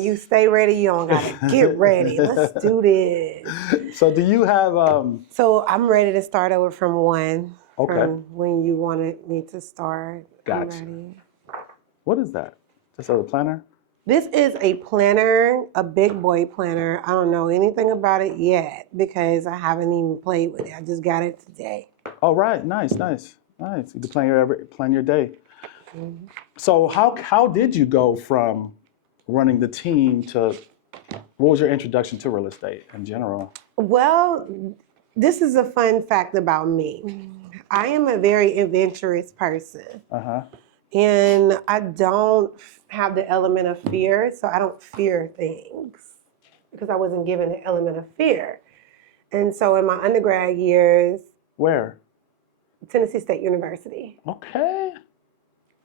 when you stay ready, you don't gotta get ready. Let's do this. So do you have So I'm ready to start over from one. Okay. From when you wanted me to start. Gotcha. I'm ready. What is that? Just a planner? This is a planner, a big boy planner. I don't know anything about it yet because I haven't even played with it. I just got it today. Oh, right. Nice. You can plan your day. Mm-hmm. So how did you go from running the team to what was your introduction to real estate in general? Well, this is a fun fact about me. I am a very adventurous person. Uh-huh. And I don't have the element of fear, so I don't fear things because I wasn't given the element of fear. And so in my undergrad years, Where? Tennessee State University. Okay.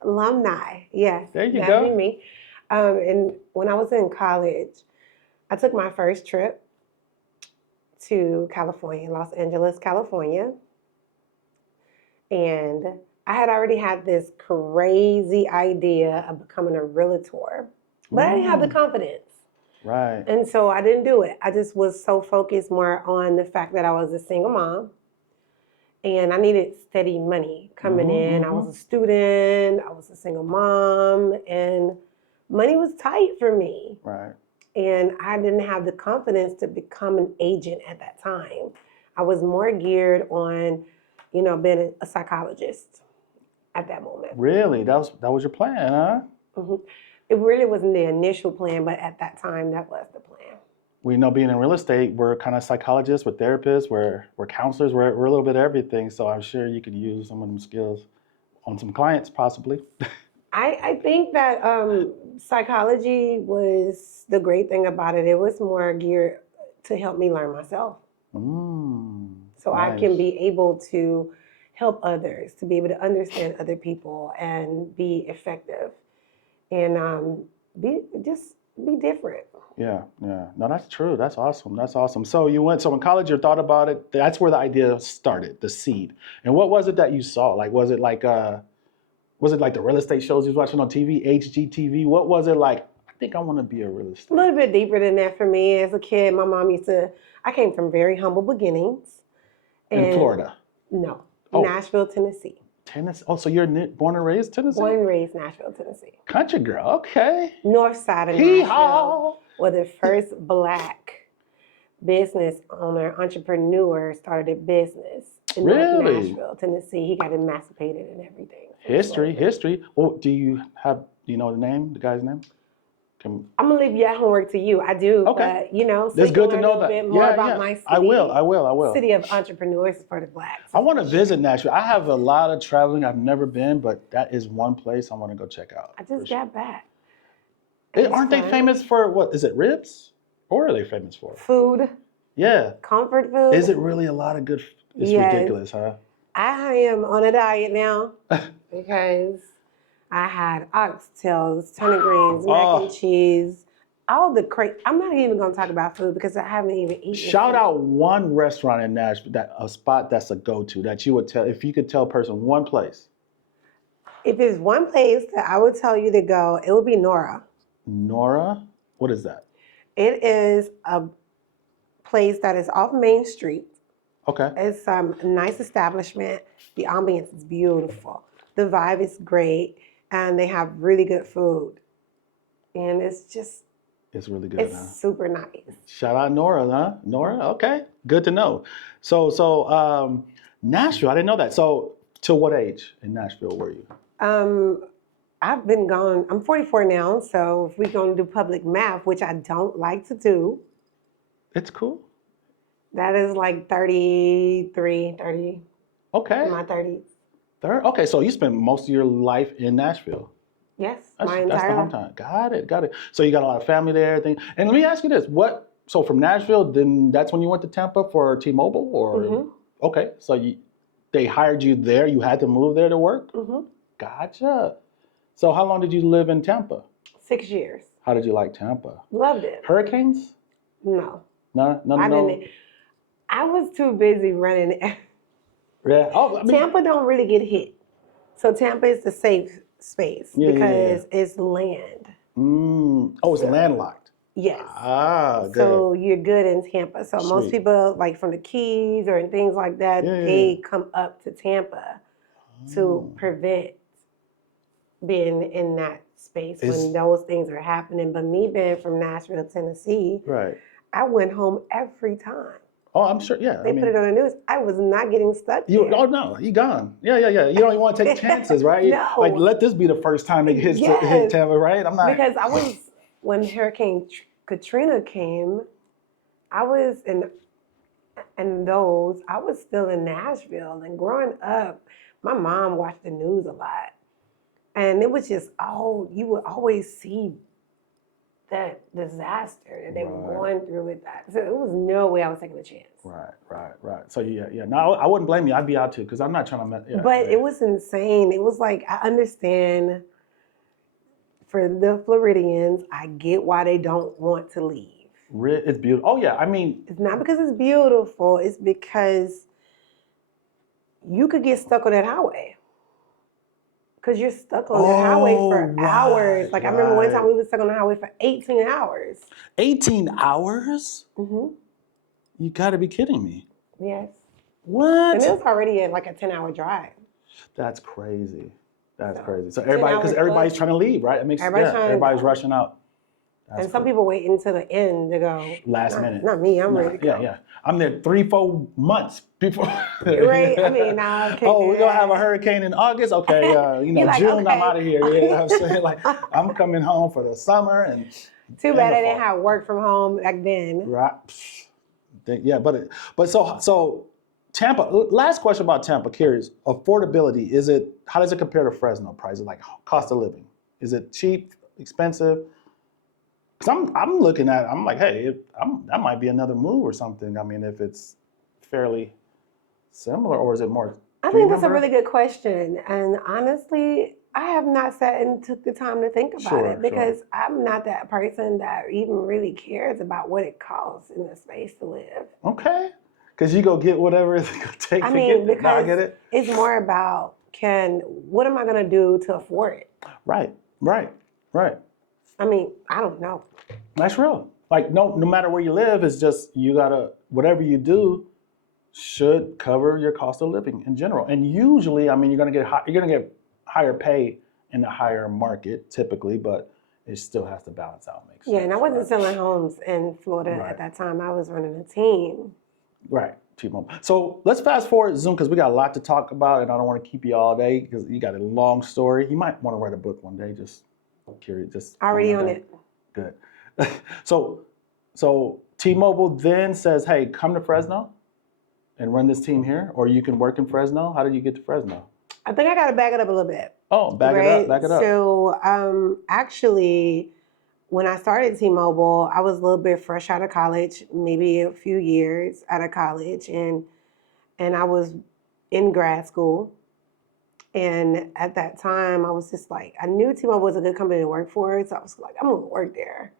Alumni, yes. There you that'd go. be me. And when I was in college, I took my first trip to California, Los Angeles, California. And I had already had this crazy idea of becoming a realtor, but I didn't have the confidence. Right. And so I didn't do it. I just was so focused more on the fact that I was a single mom and I needed steady money coming in. I was a student, I was a single mom, and money was tight for me. Right. And I didn't have the confidence to become an agent at that time. I was more geared on, being a psychologist at that moment. Really? That was your plan, huh? Mm-hmm. It really wasn't the initial plan, but at that time, that was the plan. We know being in real estate, we're kind of psychologists, we're therapists, we're counselors, we're a little bit of everything. So I'm sure you could use some of them skills on some clients, possibly. I think that psychology was the great thing about it. It was more geared to help me learn myself. So nice. I can be able to help others, to be able to understand other people and be effective and be different. Yeah. No, that's true. That's awesome. So so in college you thought about it. That's where the idea started, the seed. And what was it that you saw? Like, was it like the real estate shows you was watching on TV, HGTV? What was it like? I think I want to be a real estate. A little bit deeper than that for me. As a kid, my mom I came from very humble beginnings. In Florida? No, Nashville, Tennessee. Tennessee. Oh, so you're born and raised Tennessee? Born and raised Nashville, Tennessee. Country girl, okay. North side of Nashville, where the first Black business owner, entrepreneur started a business in North Nashville, Tennessee. He got emancipated and everything. History. Well, do you know the guy's name? I'm gonna leave your homework to you. I do, okay. But so it's good to know a little bit more about my city. I will. City of entrepreneurs for the Blacks. I want to visit Nashville. I have a lot of traveling. I've never been, but that is one place I want to go check out. I just got back. Aren't they famous for what? Is it ribs? Or are they famous for? Food. Yeah. Comfort food. Is it really a lot of good? It's ridiculous, huh? I am on a diet now because I had oxtails, turnip greens, mac and cheese, all the I'm not even going to talk about food because I haven't even eaten. Shout out one restaurant in Nashville, a spot that's a go-to that you would tell, if you could tell a person one place. If there's one place that I would tell you to go, it would be Nora. Nora? What is that? It is a place that is off Main Street. Okay. It's a nice establishment. The ambience is beautiful. The vibe is great. And they have really good food. And it's really good. It's super nice. Shout out Nora, huh? Nora, okay. Good to know. So Nashville, I didn't know that. So to what age in Nashville were you? I've been gone. I'm 44 now, so if we're going to do public math, which I don't like to do. It's cool. That is like 33, 30. Okay. In my 30s. Okay, so you spent most of your life in Nashville. Yes, my entire life. That's the hometown. Got it. So you got a lot of family there, everything. And let me ask you this: so from Nashville, then that's when you went to Tampa for T-Mobile, or? Mm-hmm. Okay, so they hired you there. You had to move there to work. Mm-hmm. Gotcha. So how long did you live in Tampa? 6 years. How did you like Tampa? Loved it. Hurricanes? No. No. I was too busy running. Yeah. Tampa don't really get hit. So Tampa is the safe space because it's land. It's landlocked. Yes. Ah, good. So you're good in Tampa. So most Sweet. people, like from the Keys or things like that, Yeah, yeah, they yeah. come up to Tampa to Oh. prevent being in that space Is when those things are happening. But me being from Nashville, Tennessee, right. I went home every time. Oh, I'm sure. Yeah, I They put mean, it on the news. I was not getting stuck you. there. Oh no, you gone. Yeah, yeah, yeah. You don't even want to take chances, right? Like, No. let this be the first time it hit Yes. Tampa, right? I'm not. Because I was, when Hurricane Katrina came, I was I was still in Nashville. And growing up, my mom watched the news a lot. And it was just, you would always see that disaster that they were Right. going through with that. So it was no way I was taking a chance. Right. So yeah, yeah. No, I wouldn't blame you. I'd be out too because I'm not trying to. Yeah, But yeah. it was insane. It was like, I understand for the Floridians, I get why they don't want to leave. It's beautiful. Oh yeah, I mean, It's not because it's beautiful, it's because you could get stuck on that highway. Because you're stuck on that highway for hours. Like I remember one time we were stuck on the highway for 18 hours. 18 hours? Mm-hmm. You got to be kidding me. Yes. What? And it was already like a 10-hour drive. That's crazy. That's So, crazy. So 10 everybody, because hours everybody's plus. trying to leave, right? It makes Everybody's trying to everybody's go. rushing out. That's And some cool. people wait until the end to go. Last minute. Not me. I'm ready to go. Yeah, yeah. I'm there 3-4 months before. Right? I mean, nah, okay. Oh, we're gonna have a hurricane in August. Okay, You're like, June. okay. I'm out of here. You know what I'm saying? Like, I'm coming home for the summer and. Too bad the I didn't fall. have work from home back then. Right. Yeah, but so Tampa. Last question about Tampa. Curious. Affordability. How does it compare to Fresno prices? Like cost of living. Is it cheap, expensive? Because I'm looking at. I'm like, hey, that might be another move or something. I mean, if it's fairly similar, or is it more? I think that's a really good question. And honestly, I have not sat and took the time to think about it because I'm not that person that even really cares about what it costs in the space to live. Okay. Because you go get whatever it's going to take to get it. No, I get it. It's more about what am I going to do to afford it? Right. I mean, I don't know. That's real. Like no matter where you live, it's just you gotta whatever you do should cover your cost of living in general. And usually, I mean, you're gonna get higher pay in a higher market typically, but it still has to balance out. Makes sense. Yeah, and I wasn't selling homes in Florida at that time. I was running a team. Right. T-Mobile. So let's fast forward Zoom because we got a lot to talk about, and I don't want to keep you all day because you got a long story. You might want to write a book one day. Just curious. Just already on it. Good. So T-Mobile then says, "Hey, come to Fresno and run this team here, or you can work in Fresno." How did you get to Fresno? I think I got to back it up a little bit. Oh, back it up. So actually, when I started T-Mobile, I was a little bit fresh out of college, maybe a few years out of college, and I was in grad school. And at that time, I was just like, I knew T-Mobile was a good company to work for, so I was like, I'm gonna work there.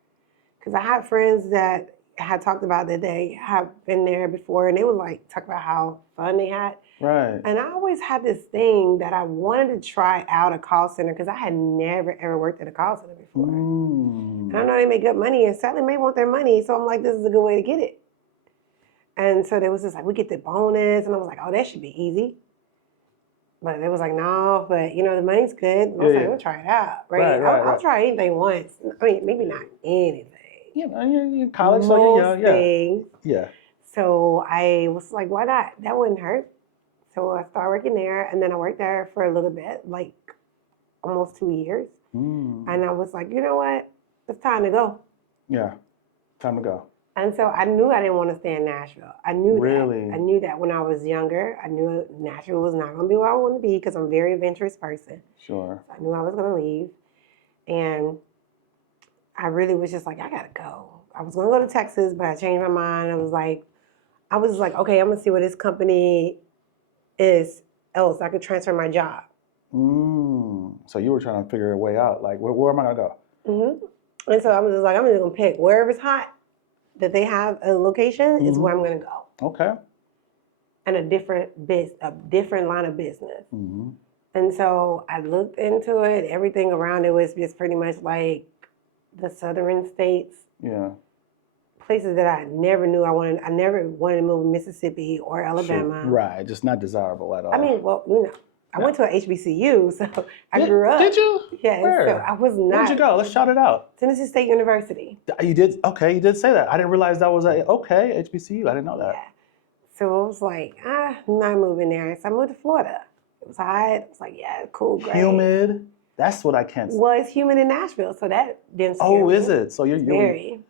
Because I had friends that had talked about that they have been there before, and they would like talk about how fun they had. Right. And I always had this thing that I wanted to try out a call center because I had never ever worked at a call center before. And I know they make good money, and Sally may want their money, so I'm like, this is a good way to get it. And so there was just like, we get the bonus, and I was like, oh, that should be easy. But it was like, no, but the money's good. And I was like, we'll try it out, right? I'll try anything once. I mean, maybe not anything. You're in college, Most so things. Yeah. So I was like, why not? That wouldn't hurt. So I started working there, and then I worked there for a little bit, like almost 2 years. And I was like, you know what? It's time to go. Yeah, time to go. And so I knew I didn't want to stay in Nashville. I knew Really? that. I knew that when I was younger. I knew Nashville was not going to be where I wanted to be because I'm a very adventurous person. Sure. So I knew I was going to leave. And I really was just like, I got to go. I was going to go to Texas, but I changed my mind. I was like, okay, I'm going to see what this company is else. I could transfer my job. So you were trying to figure a way out. Like, where am I going to go? Mm-hmm. And so I was just like, I'm just going to pick wherever's hot that they have a location is where I'm going to go. Okay. And a different line of business. And so I looked into it. Everything around it was just pretty much like the southern states, Yeah. places that I never knew I wanted. I never wanted to move to Mississippi or Alabama. Sure. Right. Just not desirable at all. I mean, well, I went to a HBCU, so I grew up. Did you? Yeah, Where? so I was not. Where'd you go? Let's shout it out. Tennessee State University. You did? Okay, you did say that. I didn't realize that was HBCU. I didn't know that. Yeah. So it was like, I'm not moving there. So I moved to Florida. It was hot. It was like, yeah, cool, great. Humid. That's what I can't say. Well, it's humid in Nashville, so that didn't scare me. Oh, is it? So you're very.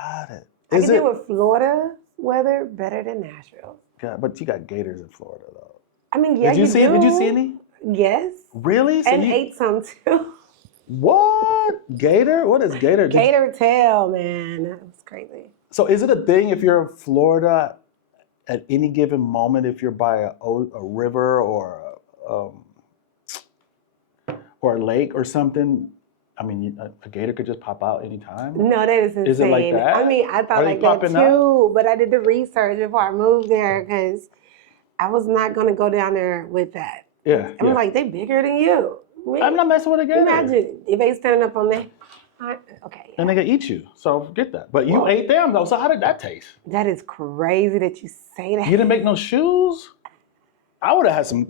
Got it. I can deal with Florida weather better than Nashville. God, but you got gators in Florida, though. I mean, yeah, Did you see any? Yes. Really? So and ate some too. What? Gator? What is gator? Gator tail, man. That was crazy. So is it a thing if you're in Florida at any given moment, if you're by a river or a lake or something? I mean, a gator could just pop out anytime? No, that is insane. Is it like that? I mean, I thought like that too, but I did the research before I moved there because I was not going to go down there with that. Yeah. I'm like, they bigger than you. I'm not messing with a gator. Imagine if they standing up on there. Okay. And they can eat you. So forget that. But you ate them though. So how did that taste? That is crazy that you say that. You didn't make no shoes? I would have had some.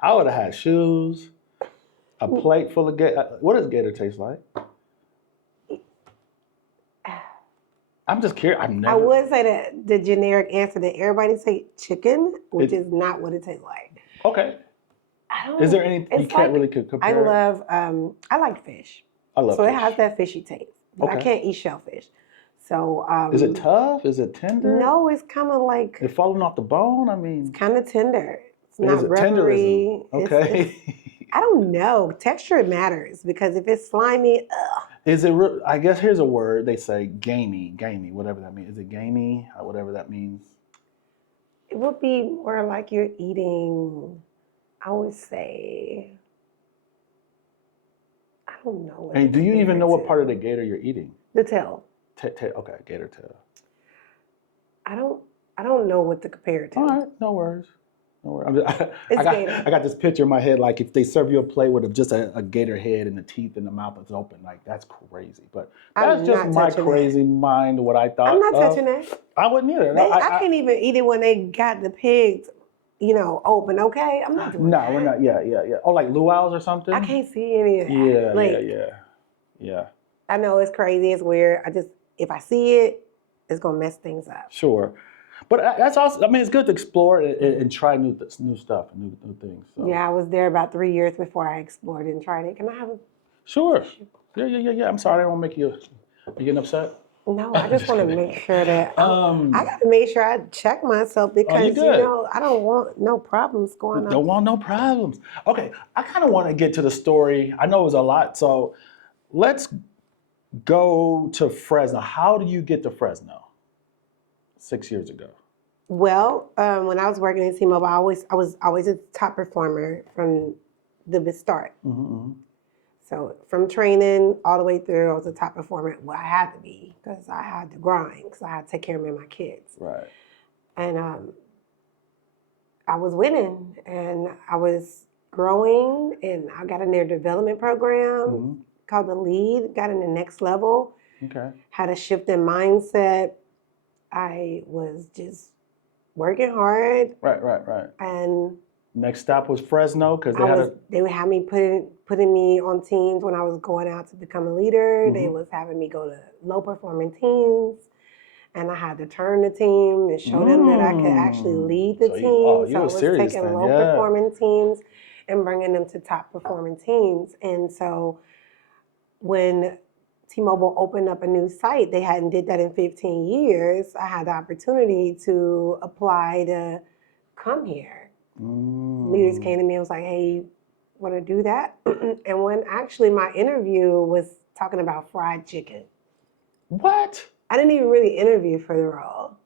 I would have had shoes, a plate full of gator. What does gator taste like? I'm just curious. I would say that the generic answer that everybody say chicken, which is not what it tastes like. Okay. Is there any you can't really compare? I like fish. I love fish. Fish. It has that fishy taste. But I can't eat shellfish. So is it tough? Is it tender? No, it's kind of like it's falling off the bone. I mean, it's kind of tender. It's not rubbery. Okay. I don't know. Texture matters because if it's slimy, Is it? I guess here's a word they say: gamey, whatever that means. Is it gamey? Whatever that means. It would be more like you're eating. I would say. I don't know. And do you even know what part of the gator you're eating? The tail. Okay, gator tail. I don't know what to compare it to. All right, no worries. I got this picture in my head, like if they serve you a plate with just a gator head and the teeth and the mouth is open, like that's crazy. But that's just my crazy mind, what I thought. I'm not touching that. I wouldn't either. I can't even eat it when they got the pigs, open. Okay, I'm not doing that. No, we're not. Yeah. Oh, like luau's or something. I can't see any of that. Yeah. I know it's crazy. It's weird. If I see it, it's gonna mess things up. Sure. But that's also, I mean, it's good to explore and try new stuff, new things. So. Yeah, I was there about 3 years before I explored and tried it. Can I have a... Sure. Yeah. I'm sorry, I don't want to make you getting upset? No, I just want to make sure that I got to make sure I check myself because, I don't want no problems going on. Don't want no problems. Okay, I kind of want to get to the story. I know it was a lot, so let's go to Fresno. How do you get to Fresno 6 years ago? Well, when I was working in T-Mobile, I was always a top performer from the start. Mm-hmm. So from training all the way through, I was a top performer. Well, I had to be because I had to grind because I had to take care of my kids. Right. And I was winning and I was growing and I got in their development program called the Lead, got in the next level. Okay. Had a shift in mindset. I was just working hard. Right. And next stop was Fresno because they would have me putting me on teams when I was going out to become a leader. They was having me go to low performing teams, and I had to turn the team and show them that I could actually lead the team. So I was taking low performing teams and bringing them to top performing teams. And so when T-Mobile opened up a new site, they hadn't did that in 15 years. I had the opportunity to apply to come here. Leaders came to me and was like, hey, want to do that? And when actually my interview was talking about fried chicken. What? I didn't even really interview for the role.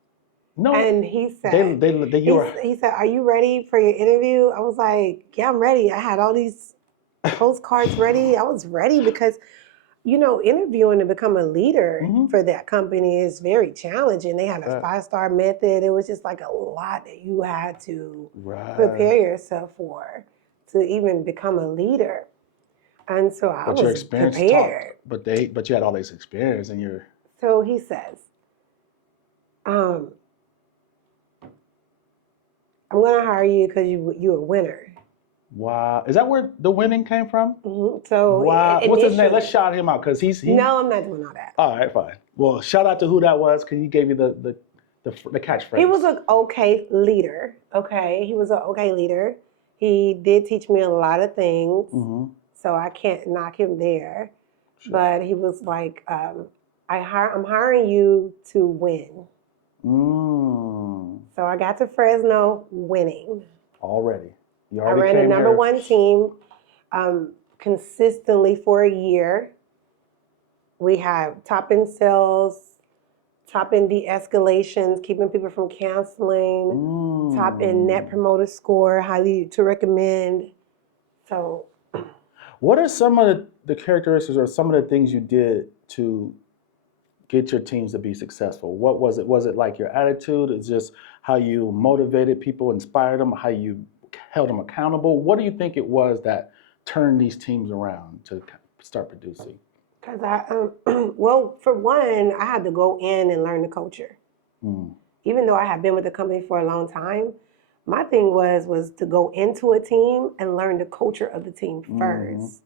No. And he said, he said, are you ready for your interview? I was like, yeah, I'm ready. I had all these postcards ready. I was ready because interviewing to become a leader for that company is very challenging. They had a 5-star method. It was just like a lot that you had to prepare yourself for to even become a leader. And so I But your was experience talked. prepared. But you had all this experience, and you're So he says, I'm going to hire you because you're a winner. wow. Is that where the winning came from? So Wow. What's his name? initially, Let's shout him out because he. no, I'm not doing all that. All right, fine. Well, shout out to who that was because he gave you the catchphrase. He was an okay leader. Okay, he was an okay leader. He did teach me a lot of things, so I can't knock him there. Sure. But he was like, I'm hiring you to win. So I got to Fresno winning. Already. You I already ran the came number here. one team consistently for a year. We have top in sales, top in de-escalations, keeping people from canceling, top in net promoter score, highly to recommend. So, what are some of the characteristics or some of the things you did to get your teams to be successful? What was it? Was it like your attitude? Is just how you motivated people, inspired them, how you held them accountable? What do you think it was that turned these teams around to start producing? because well, for one, I had to go in and learn the culture. Even though I had been with the company for a long time, my thing was to go into a team and learn the culture of the team first.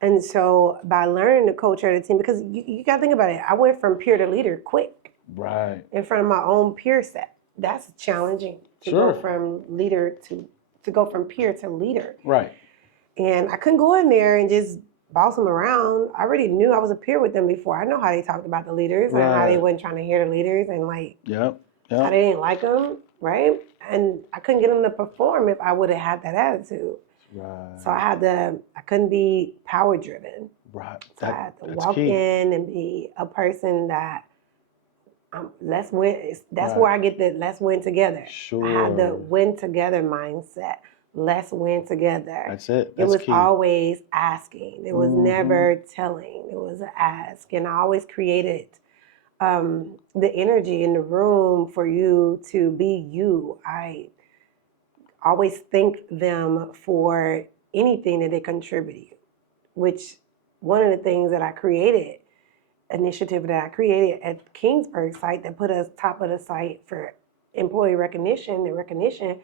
And so by learning the culture of the team, because you got to think about it, I went from peer to leader quick. Right. In front of my own peer set. That's challenging to go from leader to go from peer to leader. Right. And I couldn't go in there and just boss them around. I already knew I was a peer with them before. I know how they talked about the leaders and how they wasn't trying to hear the leaders and like how they didn't like them, right? And I couldn't get them to perform if I would have had that attitude. Right. So I couldn't be power driven. Right. So I had to walk in and be a person that let's win. That's where I get the let's win together. Sure. I had the win together mindset. Let's win together. That's it. It was always asking. There was never telling. It was an ask. And I always created the energy in the room for you to be you. I always thank them for anything that they contributed, which one of the things that I created, initiative that I created at Kingsburg site that put us top of the site for employee recognition and recognition,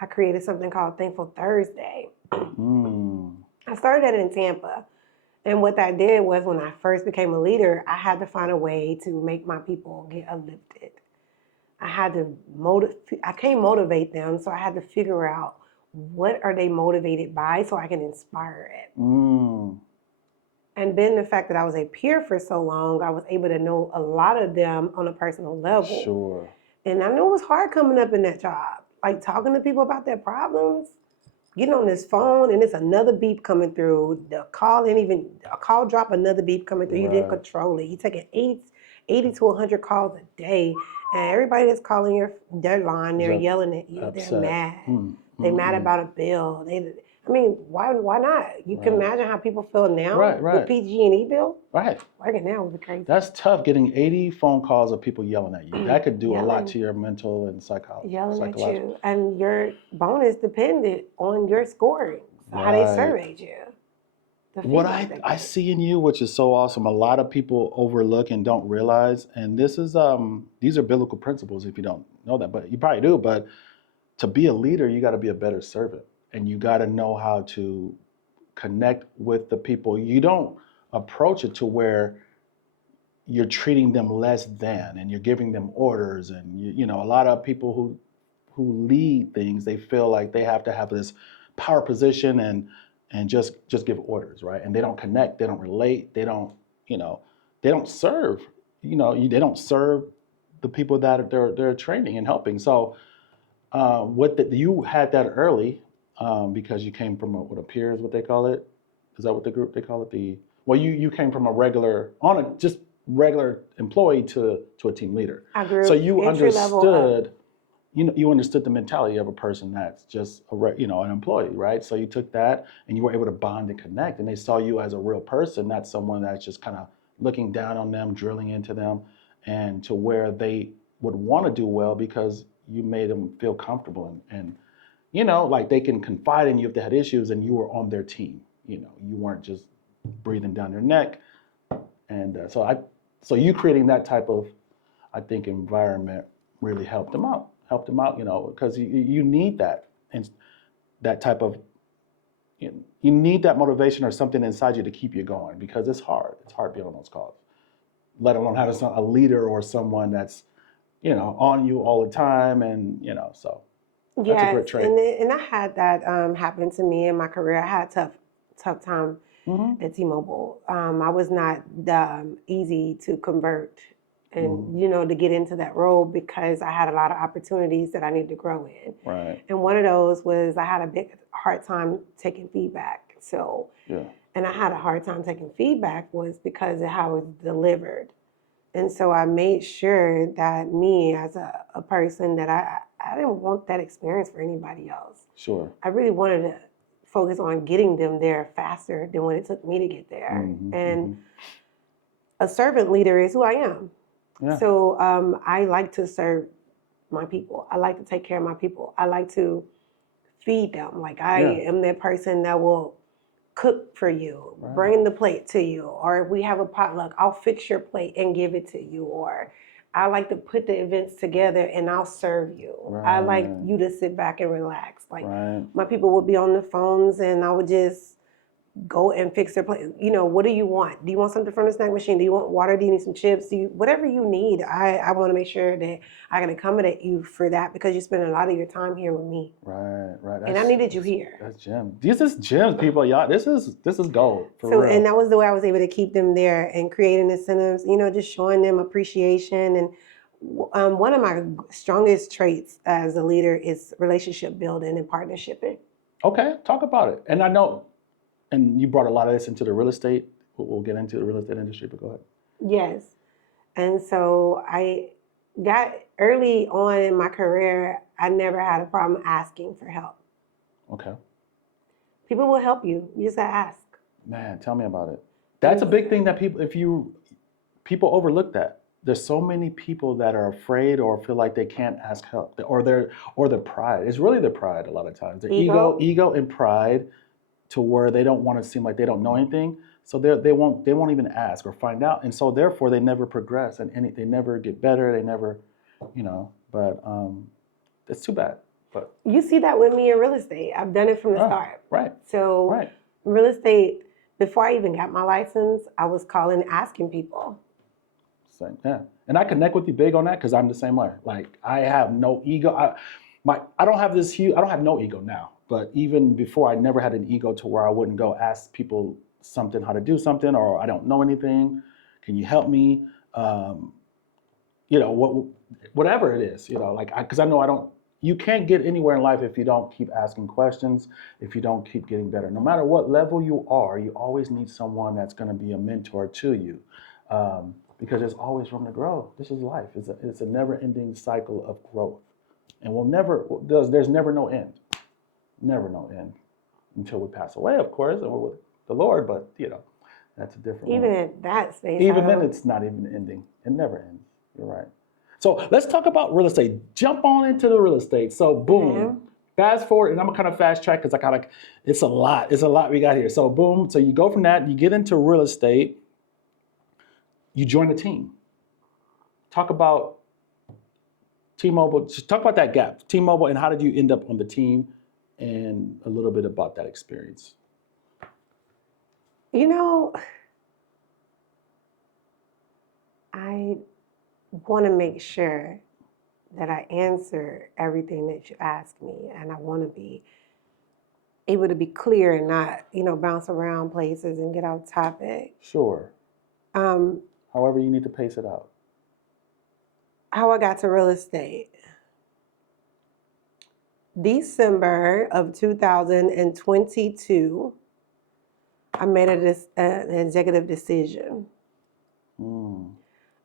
I created something called Thankful Thursday. I started that in Tampa. And what that did was when I first became a leader, I had to find a way to make my people get uplifted. I can't motivate them, so I had to figure out what are they motivated by so I can inspire it. And then the fact that I was a peer for so long, I was able to know a lot of them on a personal level. Sure. And I knew it was hard coming up in that job, like talking to people about their problems, getting on this phone, and it's another beep coming through. The call ain't even, a call drop, another beep coming through. You didn't control it. You taking 80 to 100 calls a day, and everybody that's calling their line, they're yelling at you. Upset. They're mad. They're mad about a bill. Why not? You can imagine how people feel now with PG&E bill. Right. Working now would be crazy. That's tough, getting 80 phone calls of people yelling at you. That could do a lot to your mental and psychological. Yelling at you. And your bonus depended on your scoring. So how they surveyed you. What I see in you, which is so awesome, a lot of people overlook and don't realize, and this is these are biblical principles if you don't know that, but you probably do, but to be a leader, you got to be a better servant. And you got to know how to connect with the people. You don't approach it to where you're treating them less than and you're giving them orders. And you know, a lot of people who lead things, they feel like they have to have this power position and just give orders, right? And they don't connect, they don't relate, they don't serve. They don't serve the people that they're training and helping. So you had that early. Because you came from a peer is what they call it. Is that what the group they call it? You came from a regular employee to a team leader. I grew so you understood, you understood the mentality of a person that's just an employee, right? So you took that and you were able to bond and connect, and they saw you as a real person, not someone that's just kind of looking down on them, drilling into them, and to where they would want to do well because you made them feel comfortable and like they can confide in you if they had issues and you were on their team. You weren't just breathing down your neck. And so you creating that type of, I think, environment really helped them out. Because you need that, and that type of, you need that motivation or something inside you to keep you going, because it's hard. It's hard being on those calls, let alone having a leader or someone that's, on you all the time, and so that's a great Yes, trait. and I had that happen to me in my career. I had a tough time Mm-hmm. at T-Mobile. I was not easy to convert and Mm-hmm. to get into that role, because I had a lot of opportunities that I needed to grow in. Right. And one of those was I had a big hard time taking feedback. So, Yeah. and I had a hard time taking feedback was because of how it was delivered. And so I made sure that me as a person, that I didn't want that experience for anybody else. Sure. I really wanted to focus on getting them there faster than what it took me to get there. Mm-hmm. And Mm-hmm. a servant leader is who I am. Yeah. So I like to serve my people. I like to take care of my people. I like to feed them. Like I am that person that will cook for you, Right. bring the plate to you, or if we have a potluck, I'll fix your plate and give it to you, or I like to put the events together and I'll serve you. Right. I like you to sit back and relax. Like Right. my people would be on the phones and I would just go and fix their plate. What do you want? Do you want something from the snack machine? Do you want water? Do you need some chips? Whatever you need, I want to make sure that I can accommodate you for that, because you spend a lot of your time here with me. Right. And I needed you here. That's gems. This is gems, people. Y'all, this is gold for real. And that was the way I was able to keep them there and creating incentives, just showing them appreciation. And one of my strongest traits as a leader is relationship building and partnershiping. Okay, talk about it. And I know, and you brought a lot of this into the real estate. We'll get into the real estate industry, but go ahead. Yes. And so I got early on in my career, I never had a problem asking for help. Okay. People will help you. You just gotta ask. Man, tell me about it. That's a big thing that people overlook that. There's so many people that are afraid or feel like they can't ask help, or their pride. It's really their pride a lot of times. Their ego and pride, to where they don't want to seem like they don't know anything. So they won't even ask or find out. And so therefore they never progress, and they never get better. They never, but it's too bad. But you see that with me in real estate. I've done it from the start. Right. So Right. real estate, before I even got my license, I was calling, asking people. Same. Yeah. And I connect with you big on that, because I'm the same way. Like, I have no ego. I don't have I don't have no ego now. But even before, I never had an ego to where I wouldn't go ask people something, how to do something, or I don't know anything. Can you help me? Whatever it is, because I know you can't get anywhere in life if you don't keep asking questions, if you don't keep getting better. No matter what level you are, you always need someone that's going to be a mentor to you, because there's always room to grow. This is life. It's a never-ending cycle of growth, and there's never no end. Never no end until we pass away, of course, and we're with the Lord. But that's a different. Even at that stage. Even then, it's not even ending. It never ends. You're right. So let's talk about real estate. Jump on into the real estate. So boom, fast forward, and I'm gonna kind of fast track because it's a lot. It's a lot we got here. So boom. So you go from that, you get into real estate. You join a team. Talk about T-Mobile. Just talk about that gap. T-Mobile, and how did you end up on the team? And a little bit about that experience. I want to make sure that I answer everything that you ask me, and I want to be able to be clear and not, bounce around places and get off topic. Sure. However, you need to pace it out. How I got to real estate. December of 2022, I made an executive decision.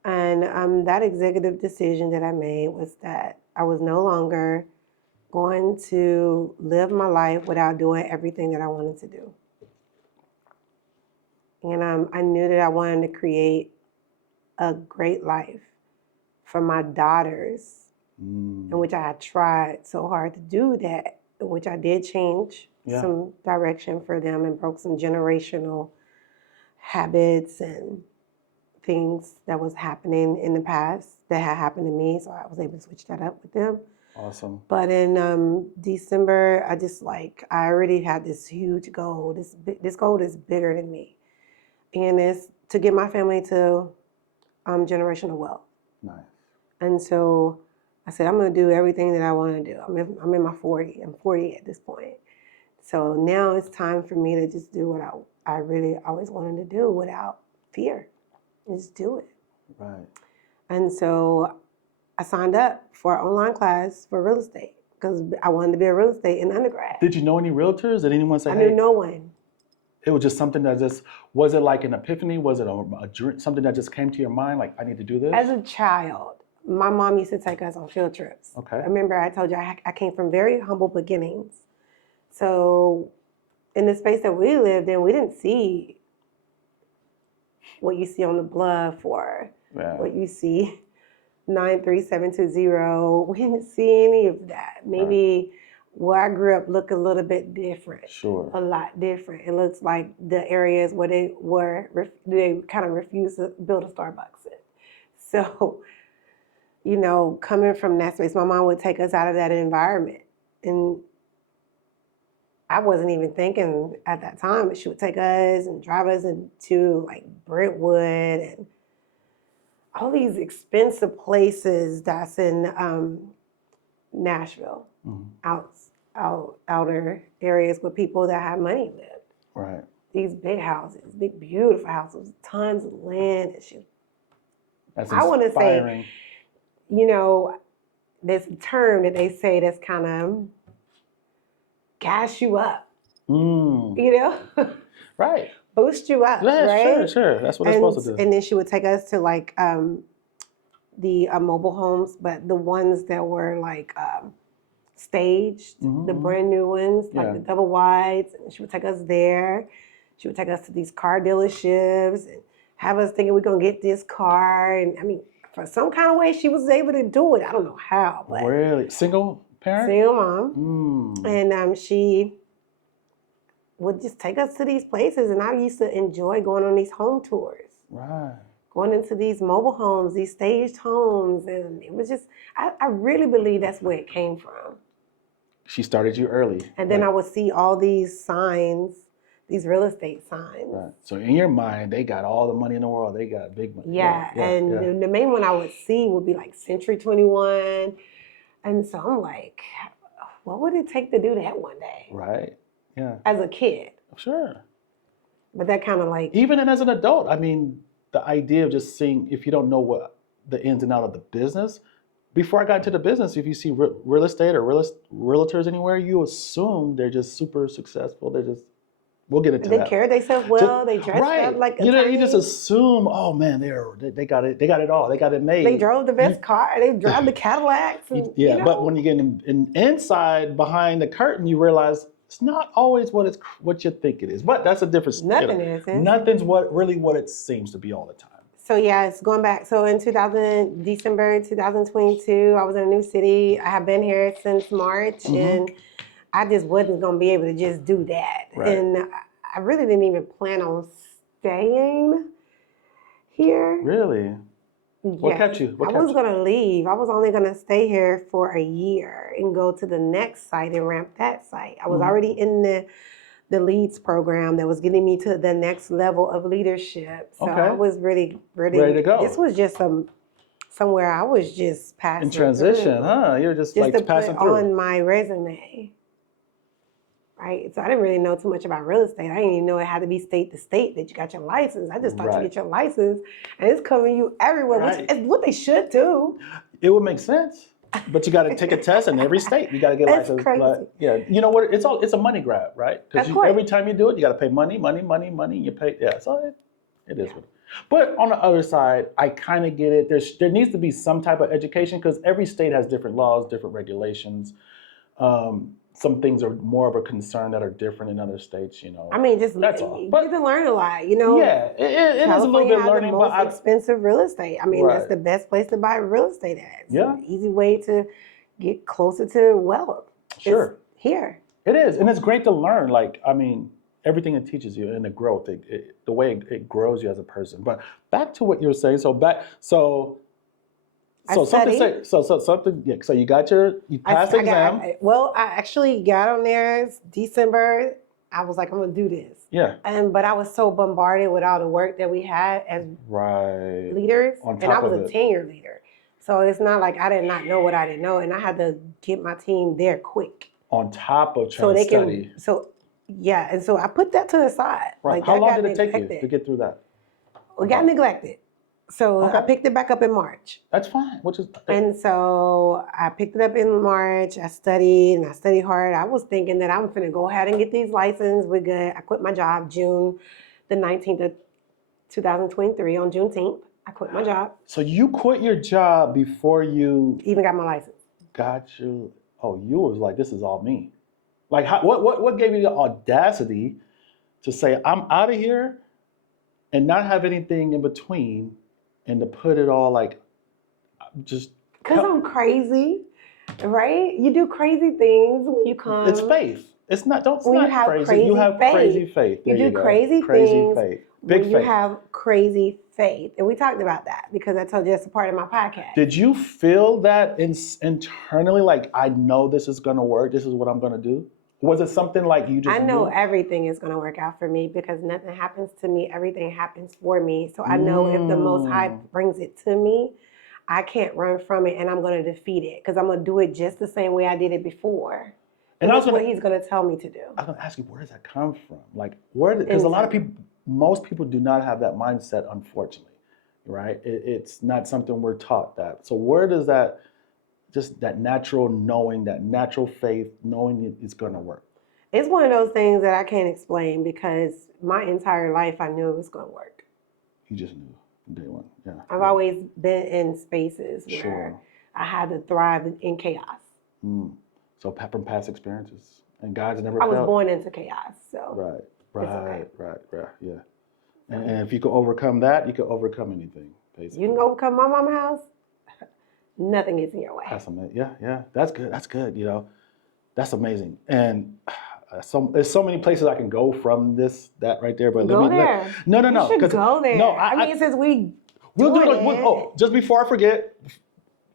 And that executive decision that I made was that I was no longer going to live my life without doing everything that I wanted to do. And I knew that I wanted to create a great life for my daughters, in which I had tried so hard to do that, in which I did change some direction for them and broke some generational habits and things that was happening in the past that had happened to me. So I was able to switch that up with them. Awesome. But in December, I already had this huge goal. This goal is bigger than me. And it's to get my family to generational wealth. Nice. And so I said, I'm going to do everything that I want to do. I'm in my 40. I'm 40 at this point. So now it's time for me to just do what I really always wanted to do without fear. Just do it. Right. And so I signed up for an online class for real estate because I wanted to be a real estate in undergrad. Did you know any realtors? Did anyone say, I hey? knew no one. It was just something that just, was it like an epiphany? Was it something that just came to your mind? Like, I need to do this? As a child, my mom used to take us on field trips. Okay. I remember I told you I came from very humble beginnings. So in the space that we lived in, we didn't see what you see on the bluff or what you see 93720. We didn't see any of that. Maybe where I grew up looked a little bit different. Sure. A lot different. It looks like the areas where they kind of refused to build a Starbucks in. So, coming from that space, my mom would take us out of that environment. And I wasn't even thinking at that time, but she would take us and drive us into like Brentwood and all these expensive places that's in Nashville, outer areas where people that have money live. Right. These big houses, big beautiful houses, tons of land and shit. That's I want to say, inspiring. there's a term that they say that's kind of gas you up, Right. boost you up, Yeah, right? Sure. That's what it's supposed to do. And then she would take us to like the mobile homes, but the ones that were like staged, the brand new ones, like the double wides. And she would take us there. She would take us to these car dealerships and have us thinking we're gonna get this car. And I mean, for some kind of way, she was able to do it. I don't know how, but really, single parent, single mom, and she would just take us to these places, and I used to enjoy going on these home tours. Right. Going into these mobile homes, these staged homes, and it was just, I really believe that's where it came from. She started you early. And then I would see all these signs, these real estate signs. Right. So in your mind, they got all the money in the world. They got big money. And the main one I would see would be like Century 21. And so I'm like, what would it take to do that one day? Right. Yeah. As a kid. Sure. But that kind of like... Even as an adult, I mean, the idea of just seeing, if you don't know what the ins and out of the business, before I got into the business, if you see real estate or realtors anywhere, you assume they're just super successful. They're just, we'll get into that. They carry themselves well. They dress up like attorneys. You just assume, oh man, they got it. They got it all. They got it made. They drove the best car. They drive the Cadillacs. And, but when you get inside behind the curtain, you realize it's not always what you think it is. But that's a different story. Nothing is. Nothing's really what it seems to be all the time. So yeah, it's going back. So in December 2022, I was in a new city. I have been here since March, and I just wasn't going to be able to just do that. Right. And I really didn't even plan on staying here. Really? What kept you? I was going to leave. I was only going to stay here for a year and go to the next site and ramp that site. I was already in the leads program that was getting me to the next level of leadership. So I was really ready to go. This was just somewhere I was just passing in transition, through. huh? You're just to passing put through on my resume. Right, so I didn't really know too much about real estate. I didn't even know it had to be state to state that you got your license. I just thought you get your license and it's covering you everywhere, which is what they should do. It would make sense, but you got to take a test in every state. You got to get licensed. Crazy. But yeah, you know what? It's a money grab, right? Because every time you do it, you got to pay money. You pay, so it is. But on the other side, I kind of get it. There needs to be some type of education because every state has different laws, different regulations. Some things are more of a concern that are different in other states, I mean, just that's all. You But get to learn a lot, Yeah, it is a little bit learning, the most but expensive real estate. I mean, that's the best place to buy real estate at. It's an easy way to get closer to wealth. Sure. It's here. It is, and it's great to learn. Like, I mean, everything it teaches you and the growth, the way it grows you as a person. But back to what you were saying. So something studied. something. Yeah. So you passed the exam. I actually got on there December. I was like, I'm gonna do this. Yeah. But I was so bombarded with all the work that we had as leaders, and I was a tenure leader. So it's not like I did not know what I didn't know, and I had to get my team there quick. On top of trying to study. And so I put that to the side. Right. Like, how long did it take you to get through that? We got neglected. So I picked it back up in March. That's fine. And so I picked it up in March. I studied and I studied hard. I was thinking that I'm finna go ahead and get these licenses. We're good. I quit my job June the 19th of 2023 on Juneteenth. I quit my job. So you quit your job before you even got my license. Got you. Oh, you was like, this is all me. Like, what gave you the audacity to say, I'm out of here and not have anything in between and to put it all like, just. Because I'm crazy, right? You do crazy things when you come. It's faith. It's not, don't, it's when not you have crazy. You have crazy faith. You do crazy things when you have crazy faith. And we talked about that because I told you that's a part of my podcast. Did you feel that internally, like, I know this is going to work, this is what I'm going to do? Was it something like you just I know knew? everything is going to work out for me because nothing happens to me. Everything happens for me. So I know if the Most High brings it to me, I can't run from it and I'm going to defeat it because I'm going to do it just the same way I did it before. And that's what he's going to tell me to do. I was going to ask you, where does that come from? Like, because a lot of people, most people do not have that mindset, unfortunately, right? It's not something we're taught that. So where does that, just that natural knowing, that natural faith, knowing it's going to work? It's one of those things that I can't explain because my entire life I knew it was going to work. You just knew from day one, yeah. I've always been in spaces where I had to thrive in chaos. So from past experiences, and God's never I was born into chaos, so. Right, yeah. And if you can overcome that, you can overcome anything, basically. You can overcome my mama's house, nothing gets in your way. That's amazing. Yeah, that's good, you know. That's amazing. And there's so many places I can go from that right there, but No. You should go there. No, I mean, since we'll do it. Just before I forget,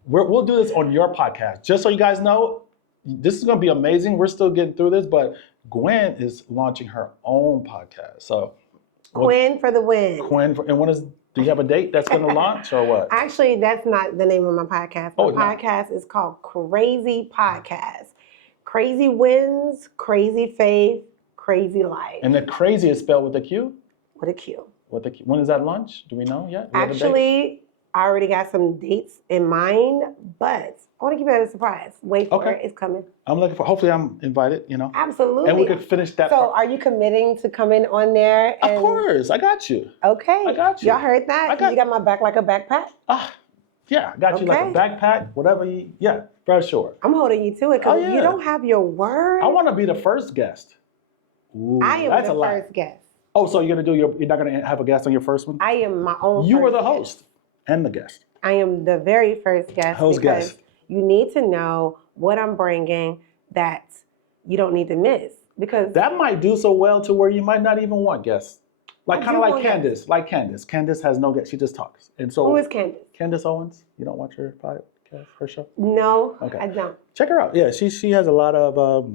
we'll do this on your podcast. Just so you guys know, this is going to be amazing. We're still getting through this, but Gwen is launching her own podcast. So Quin for the win. Do you have a date that's going to launch or what? Actually, that's not the name of my podcast. My podcast is called Crazy Podcast. Crazy wins, crazy faith, crazy life. And the crazy is spelled with a Q? With a Q. When is that launch? Do we know yet? Actually, I already got some dates in mind, but I want to keep it as a surprise. Wait for it. It's coming. I'm looking for, hopefully I'm invited, you know. Absolutely. And we could finish that. So are you committing to coming on there? Of course. I got you. Okay. I got you. Y'all heard that? You got my back like a backpack? Yeah, I got you like a backpack, whatever for sure. I'm holding you to it because you don't have your word. I want to be the first guest. Ooh, I am the first guest. Oh, so you're not gonna have a guest on your first one? I am my own. You were the host and the guest. I am the very first guest because you need to know what I'm bringing that you don't need to miss. Because that might do so well to where you might not even want guests. Like kind of like Candace. Guests. Like Candace. Candace has no guests. She just talks. And so who is Candace? Candace Owens. You don't watch her podcast, her show? No, okay. I don't. Check her out. Yeah, she has a lot of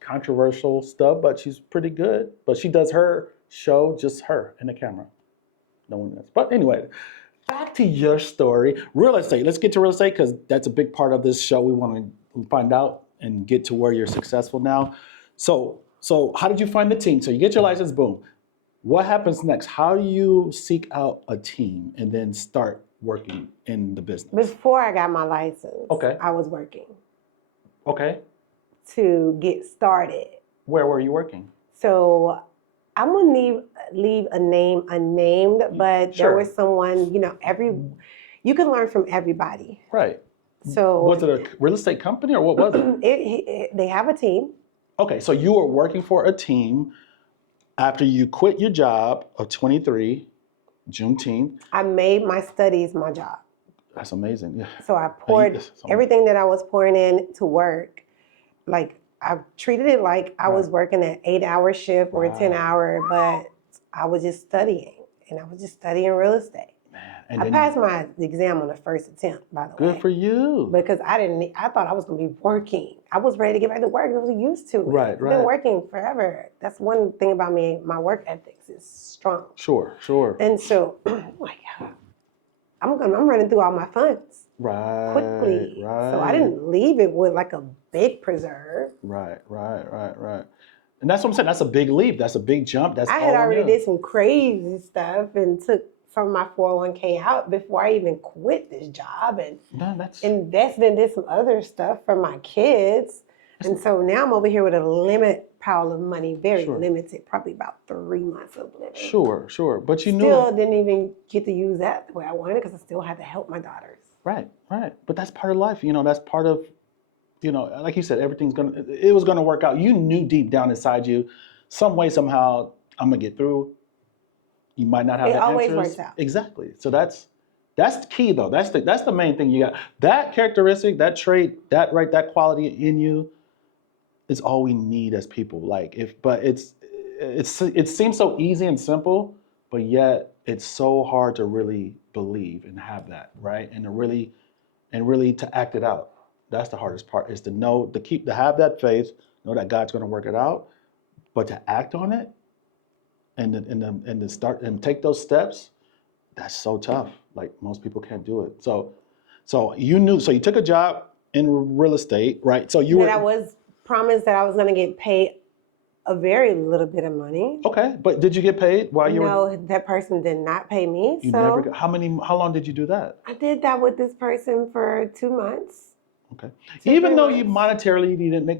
controversial stuff, but she's pretty good. But she does her show, just her and the camera. No one else. But anyway, back to your story. Real estate. Let's get to real estate because that's a big part of this show. We want to find out and get to where you're successful now. So how did you find the team? So you get your license, boom. What happens next? How do you seek out a team and then start working in the business? Before I got my license, I was working. Okay. To get started. Where were you working? So I'm gonna leave a name unnamed, but there was someone, you can learn from everybody. Right. So was it a real estate company or what was it? They have a team. Okay, so you were working for a team after you quit your job of 23, Juneteenth. I made my studies my job. That's amazing. Yeah. So I poured everything that I was pouring in to work. Like I treated it like I was working an 8-hour shift or a 10-hour, but I was just studying, and I was just studying real estate. Man, I passed my exam on the first attempt, by the way. Good for you. Because I thought I was going to be working. I was ready to get back to work. I was used to it. I've been working forever. That's one thing about me. My work ethics is strong. Sure. And so, like, I'm running through all my funds quickly. So I didn't leave it with like a big preserve. Right. And that's what I'm saying. That's a big leap. That's a big jump. I had already did some crazy stuff and took some of my 401k out before I even quit this job and invested and did some other stuff for my kids. And so now I'm over here with a limited pile of money, very limited, probably about 3 months of living. Sure. But you still didn't even get to use that the way I wanted because I still had to help my daughters. Right. But that's part of life. That's part of, like you said, it was gonna work out. You knew deep down inside you, some way, somehow, I'm gonna get through. You might not have that always interest. works out. Exactly. So that's key though. That's the main thing you got. That characteristic, that trait, that quality in you is all we need as people. It seems so easy and simple, but yet it's so hard to really believe and have that, right? And really to act it out. That's the hardest part, is to have that faith, know that God's going to work it out, but to act on it and to start and take those steps, that's so tough. Like, most people can't do it. So you took a job in real estate, right? So I was promised that I was going to get paid a very little bit of money. Okay, but did you get paid while you were? No, that person did not pay me. How long did you do that? I did that with this person for 2 months. Okay. Even though you monetarily didn't make